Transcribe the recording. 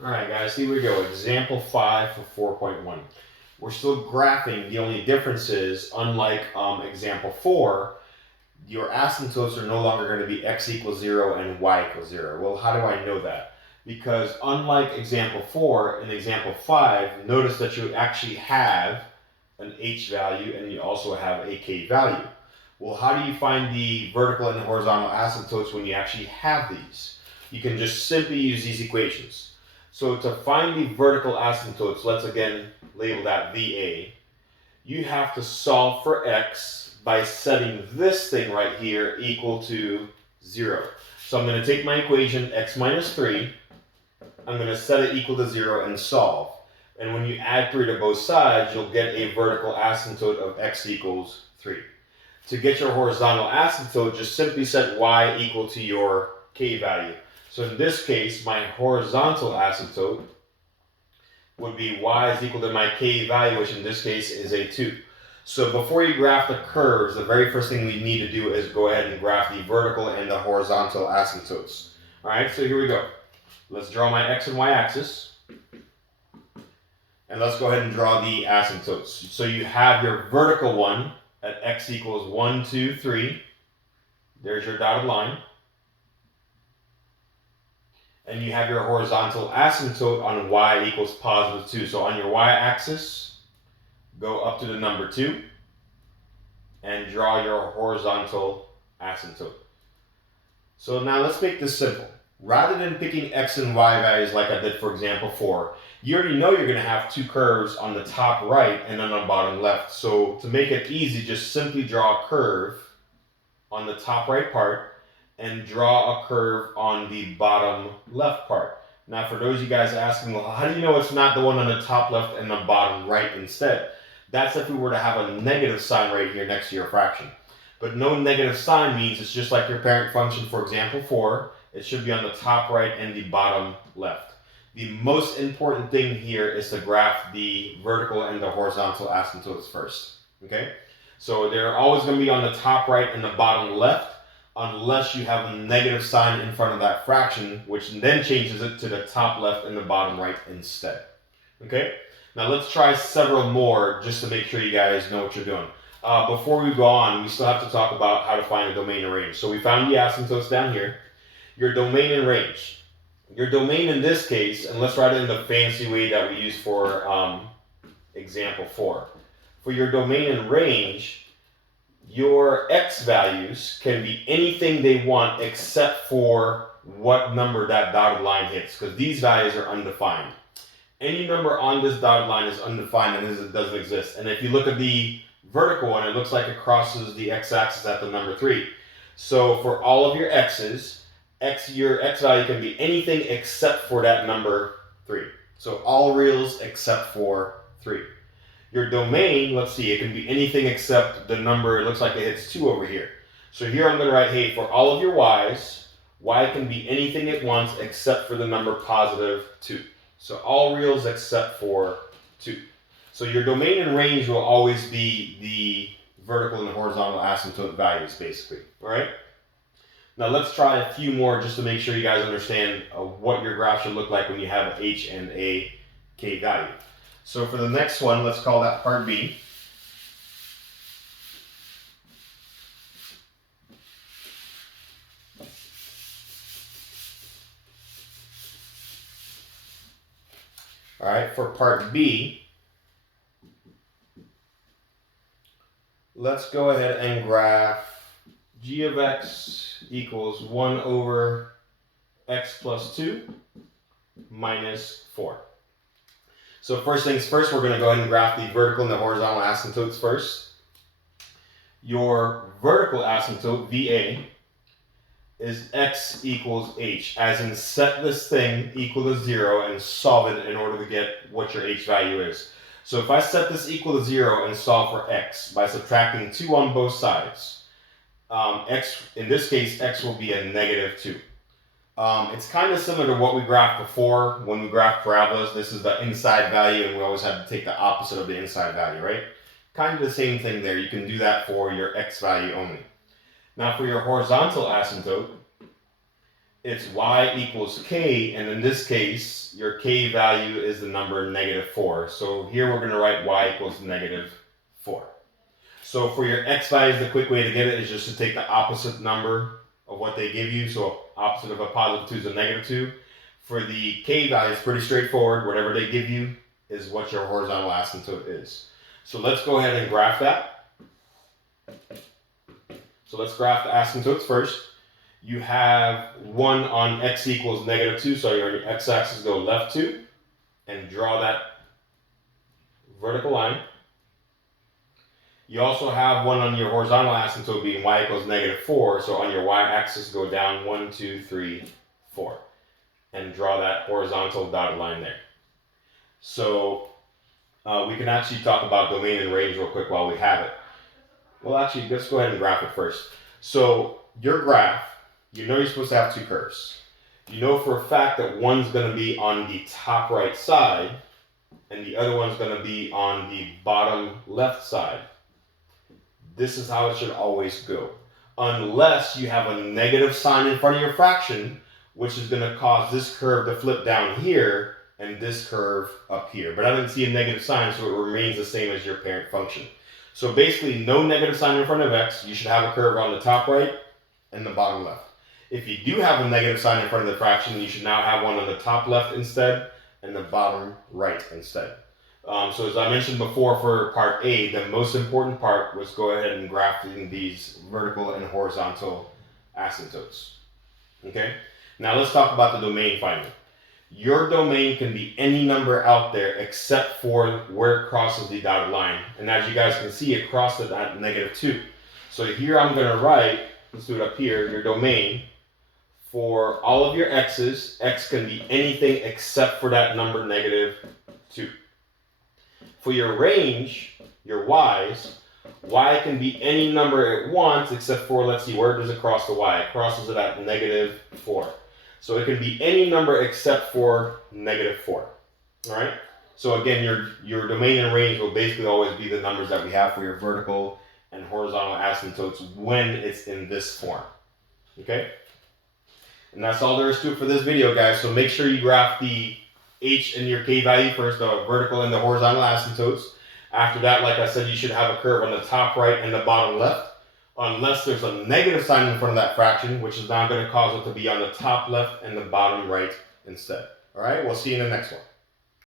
Alright guys, here we go. Example 5 for 4.1. We're still graphing. The only difference is, unlike example 4, your asymptotes are no longer going to be x equals 0 and y equals 0. Well, how do I know that? Because unlike example 4, in example 5, notice that you actually have an h value and you also have a k value. Well, how do you find the vertical and the horizontal asymptotes when you actually have these? You can just simply use these equations. So to find the vertical asymptotes, let's again label that VA. You have to solve for x by setting this thing right here equal to 0. So I'm going to take my equation x minus 3, I'm going to set it equal to 0 and solve. And when you add 3 to both sides, you'll get a vertical asymptote of x equals 3. To get your horizontal asymptote, just simply set y equal to your k value. So in this case, my horizontal asymptote would be y is equal to my k value, which in this case is a 2. So before you graph the curves, the very first thing we need to do is go ahead and graph the vertical and the horizontal asymptotes. Alright, so here we go. Let's draw my x and y axis. And let's go ahead and draw the asymptotes. So you have your vertical one at x equals 1, 2, 3. There's your dotted line. And you have your horizontal asymptote on y equals positive 2. So on your y-axis, go up to the number 2 and draw your horizontal asymptote. So now let's make this simple. Rather than picking x and y values like I did for example 4, you already know you're going to have two curves on the top right and on the bottom left. So to make it easy, just simply draw a curve on the top right part and draw a curve on the bottom left part. Now for those of you guys asking, well, how do you know it's not the one on the top left and the bottom right instead? That's if we were to have a negative sign right here next to your fraction. But no negative sign means it's just like your parent function for example 4. It should be on the top right and the bottom left. The most important thing here is to graph the vertical and the horizontal asymptotes first. Okay? So they're always going to be on the top right and the bottom left, unless you have a negative sign in front of that fraction, which then changes it to the top left and the bottom right instead. Okay? Now let's try several more just to make sure you guys know what you're doing. Before we go on, we still have to talk about how to find a domain and range. So we found the asymptotes down here. Your domain and range. Your domain in this case, and let's write it in the fancy way that we use for example 4. For your domain and range, your x values can be anything they want except for what number that dotted line hits, because these values are undefined. Any number on this dotted line is undefined and it doesn't exist. And if you look at the vertical one, it looks like it crosses the x-axis at the number 3. So for all of your x's, your x value can be anything except for that number 3. So all reals except for 3. Your domain, let's see, it can be anything except the number, it looks like it hits 2 over here. So here I'm going to write, hey, for all of your y's, y can be anything it wants except for the number positive 2. So all reals except for 2. So your domain and range will always be the vertical and the horizontal asymptote values, basically. All right? Now let's try a few more just to make sure you guys understand what your graph should look like when you have an h and a k value. So for the next one, let's call that part B. All right, for part B, let's go ahead and graph g of x equals 1 over x plus 2 minus 4. So first things first, we're going to go ahead and graph the vertical and the horizontal asymptotes first. Your vertical asymptote, VA, is x equals h, as in set this thing equal to 0 and solve it in order to get what your h value is. So if I set this equal to 0 and solve for x by subtracting 2 on both sides, x, in this case, x will be a negative 2. It's kind of similar to what we graphed before when we graphed parabolas. This is the inside value, and we always have to take the opposite of the inside value, right? Kind of the same thing there. You can do that for your x value only. Now for your horizontal asymptote, it's y equals k, and in this case, your k value is the number -4. So here we're going to write y equals -4. So for your x values, the quick way to get it is just to take the opposite number of what they give you. So opposite of a +2 is a -2. For the k value, it's pretty straightforward. Whatever they give you is what your horizontal asymptote is. So let's go ahead and graph that. So let's graph the asymptotes first. You have 1 on x equals -2, so your x-axis go left 2, and draw that vertical line. You also have 1 on your horizontal asymptote being y equals -4, so on your y-axis go down 1, 2, 3, 4, and draw that horizontal dotted line there. So we can actually talk about domain and range real quick while we have it. Well, actually, let's go ahead and graph it first. So your graph, you know you're supposed to have two curves. You know for a fact that one's going to be on the top right side, and the other one's going to be on the bottom left side. This is how it should always go. Unless you have a negative sign in front of your fraction, which is going to cause this curve to flip down here and this curve up here. But I didn't see a negative sign, so it remains the same as your parent function. So basically, no negative sign in front of x. You should have a curve on the top right and the bottom left. If you do have a negative sign in front of the fraction, you should now have one on the top left instead and the bottom right instead. So as I mentioned before for part A, the most important part was go ahead and graphing these vertical and horizontal asymptotes. Okay? Now let's talk about the domain finally. Your domain can be any number out there except for where it crosses the dotted line. And as you guys can see, it crossed it at -2. So here I'm going to write, let's do it up here, your domain. For all of your x's, x can be anything except for that number -2. For your range, your y's, y can be any number at once except for, let's see, where does it cross the y? It crosses it at -4. So it can be any number except for -4. All right? So again, your domain and range will basically always be the numbers that we have for your vertical and horizontal asymptotes when it's in this form. Okay? And that's all there is to it for this video, guys. So make sure you graph the h and your k value first, the vertical and the horizontal asymptotes. After that, like I said, you should have a curve on the top right and the bottom left, unless there's a negative sign in front of that fraction, which is now going to cause it to be on the top left and the bottom right instead. All right, we'll see you in the next one.